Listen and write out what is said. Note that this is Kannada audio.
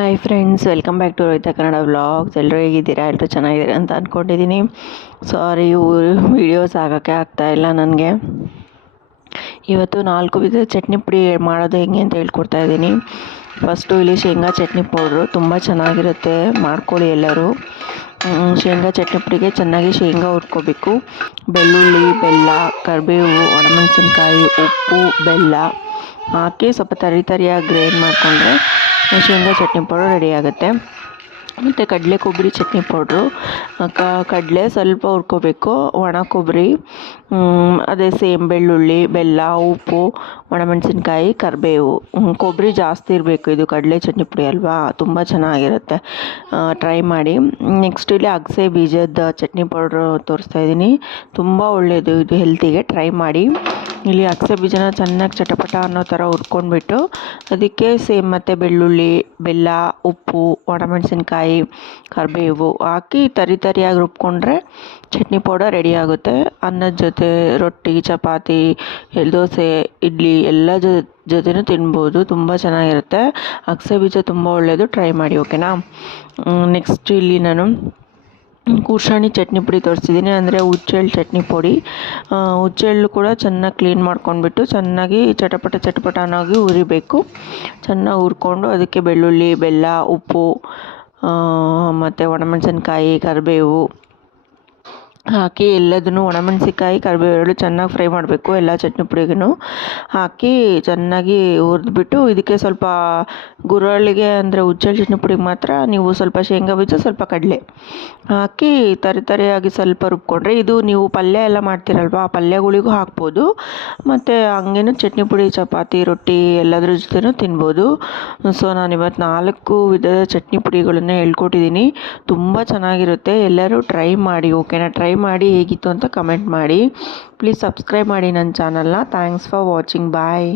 Hi friends, welcome back to Rohit Kannada vlogs. ಎಲ್ಲರೂ ಹೇಗಿದ್ದೀರಾ? ಎಲ್ಲರೂ ಚೆನ್ನಾಗಿದ್ದೀರಾ ಅಂತ ಅಂದ್ಕೊಂಡಿದ್ದೀನಿ. ಸಾರಿ, ವೀಡಿಯೋಸ್ ಆಗೋಕ್ಕೆ ಆಗ್ತಾಯಿಲ್ಲ ನನಗೆ. ಇವತ್ತು 4 ವಿಧದ ಚಟ್ನಿ ಪುಡಿ ಮಾಡೋದು ಹೆಂಗೆ ಅಂತ ಹೇಳ್ಕೊಡ್ತಾ ಇದ್ದೀನಿ. ಫಸ್ಟು ಇಲ್ಲಿ ಶೇಂಗಾ ಚಟ್ನಿ ಪೌಡ್ರು ತುಂಬ ಚೆನ್ನಾಗಿರುತ್ತೆ, ಮಾಡ್ಕೊಳ್ಳಿ ಎಲ್ಲರೂ. ಶೇಂಗಾ ಚಟ್ನಿ ಪುಡಿಗೆ ಚೆನ್ನಾಗಿ ಶೇಂಗಾ ಹುರ್ಕೋಬೇಕು. ಬೆಳ್ಳುಳ್ಳಿ, ಬೆಲ್ಲ, ಕರಿಬೇವು, ಒಣಮೆಣಸಿನ್ಕಾಯಿ, ಉಪ್ಪು, ಬೆಲ್ಲ ಹಾಕಿ ಸ್ವಲ್ಪ ತರಿಯಾಗಿ ಗ್ರೈಂಡ್ ಮಾಡಿಕೊಂಡ್ರೆ ಶೇಂಗಾ ಚಟ್ನಿ ಪೌಡರ್ ರೆಡಿ ಆಗುತ್ತೆ. ಮತ್ತು ಕಡಲೆ ಕೊಬ್ಬರಿ ಚಟ್ನಿ ಪೌಡ್ರು, ಕಡಲೆ ಸ್ವಲ್ಪ ಹುರ್ಕೋಬೇಕು. ಒಣ ಕೊಬ್ಬರಿ, ಅದೇ ಸೇಮ್ ಬೆಳ್ಳುಳ್ಳಿ, ಬೆಲ್ಲ, ಉಪ್ಪು, ಒಣಮೆಣಸಿನ್ಕಾಯಿ, ಕರಿಬೇವು. ಕೊಬ್ಬರಿ ಜಾಸ್ತಿ ಇರಬೇಕು, ಇದು ಕಡಲೆ ಚಟ್ನಿ ಪುಡಿ ಅಲ್ವಾ, ತುಂಬ ಚೆನ್ನಾಗಿರುತ್ತೆ, ಟ್ರೈ ಮಾಡಿ. ನೆಕ್ಸ್ಟ್ ಇಲ್ಲಿ ಅಗಸೆ ಬೀಜದ ಚಟ್ನಿ ಪೌಡ್ರು ತೋರಿಸ್ತಾ ಇದ್ದೀನಿ. ತುಂಬ ಒಳ್ಳೆಯದು ಇದು ಹೆಲ್ತಿಗೆ, ಟ್ರೈ ಮಾಡಿ. ಇಲ್ಲಿ ಅಗಸೆ ಬೀಜನ ಚೆನ್ನಾಗಿ ಚಟಪಟ ಅನ್ನೋ ಥರ ಹುರ್ಕೊಂಡ್ಬಿಟ್ಟು ಅದಕ್ಕೆ ಸೇಮ್ ಮತ್ತು ಬೆಳ್ಳುಳ್ಳಿ, ಬೆಲ್ಲ, ಉಪ್ಪು, ಒಣಮೆಣಸಿನ್ಕಾಯಿ, ಕರಿಬೇವು ಹಾಕಿ ತರಿಯಾಗಿ ರುಬ್ಕೊಂಡ್ರೆ ಚಟ್ನಿ ಪೌಡರ್ ರೆಡಿ ಆಗುತ್ತೆ. ಅನ್ನದ ಜೊತೆ, ರೊಟ್ಟಿ, ಚಪಾತಿ, ದೋಸೆ, ಇಡ್ಲಿ ಎಲ್ಲ ಜೊತೆನೂ ತಿನ್ಬೋದು, ತುಂಬ ಚೆನ್ನಾಗಿರುತ್ತೆ. ಅಗಸೆ ಬೀಜ ತುಂಬ ಒಳ್ಳೆಯದು, ಟ್ರೈ ಮಾಡಿ, ಓಕೆನಾ. ನೆಕ್ಸ್ಟ್ ಇಲ್ಲಿ ನಾನು ಕೂರ್ಷಾಣಿ ಚಟ್ನಿ ಪುಡಿ ತೋರಿಸ್ತಿದ್ದೀನಿ, ಅಂದರೆ ಹುಚ್ಚೆಳ್ಳು ಚಟ್ನಿ ಪುಡಿ. ಹುಚ್ಚೆಳ್ಳು ಕೂಡ ಚೆನ್ನಾಗಿ ಕ್ಲೀನ್ ಮಾಡ್ಕೊಂಡ್ಬಿಟ್ಟು ಚೆನ್ನಾಗಿ ಚಟಪಟ ಅನ್ನೋಗಿ ಹುರಿಬೇಕು. ಚೆನ್ನಾಗಿ ಹುರ್ಕೊಂಡು ಅದಕ್ಕೆ ಬೆಳ್ಳುಳ್ಳಿ, ಬೆಲ್ಲ, ಉಪ್ಪು ಮತ್ತು ಒಣಮೆಣಸಿನ್ಕಾಯಿ, ಕರಿಬೇವು ಹಾಕಿ ಎಲ್ಲದನ್ನು, ಒಣಮೆಣಸಿನ್ಕಾಯಿ, ಕರಿಬೇವು ಎರಡು ಚೆನ್ನಾಗಿ ಫ್ರೈ ಮಾಡಬೇಕು. ಎಲ್ಲ ಚಟ್ನಿ ಪುಡಿಗೂ ಹಾಕಿ ಚೆನ್ನಾಗಿ ಹುರಿದ್ಬಿಟ್ಟು ಇದಕ್ಕೆ ಸ್ವಲ್ಪ ಗುರಳ್ಳಿಗೆ, ಅಂದರೆ ಹುಚ್ಚೆಳ್ಳು ಚಟ್ನಿ ಪುಡಿಗೆ ಮಾತ್ರ ನೀವು ಸ್ವಲ್ಪ ಶೇಂಗಾ ಬೀಜ, ಸ್ವಲ್ಪ ಕಡಲೆ ಹಾಕಿ ತರಿಯಾಗಿ ಸ್ವಲ್ಪ ರುಬ್ಕೊಂಡ್ರೆ, ಇದು ನೀವು ಪಲ್ಯ ಎಲ್ಲ ಮಾಡ್ತೀರಲ್ವ, ಆ ಪಲ್ಯಗಳಿಗೂ ಹಾಕ್ಬೋದು. ಮತ್ತು ಹಂಗೇನು ಚಟ್ನಿ ಪುಡಿ, ಚಪಾತಿ, ರೊಟ್ಟಿ ಎಲ್ಲದ್ರ ಜೊತೆನೂ ತಿನ್ಬೋದು. ಸೊ ನಾನಿವತ್ತು 4 ವಿಧದ ಚಟ್ನಿ ಪುಡಿಗಳನ್ನೇ ಹೇಳ್ಕೊಟ್ಟಿದ್ದೀನಿ. ತುಂಬ ಚೆನ್ನಾಗಿರುತ್ತೆ, ಎಲ್ಲರೂ ಟ್ರೈ ಮಾಡಿ, ಓಕೆನಾ. ಟ್ರೈ ಮಾಡಿ ಹೇಗಿತ್ತು ಅಂತ ಕಮೆಂಟ್ ಮಾಡಿ. ಪ್ಲೀಸ್ ಸಬ್ಸ್ಕ್ರೈಬ್ ಮಾಡಿ ನನ್ನ ಚಾನಲ್ನ. Thanks for watching. ಬಾಯ್.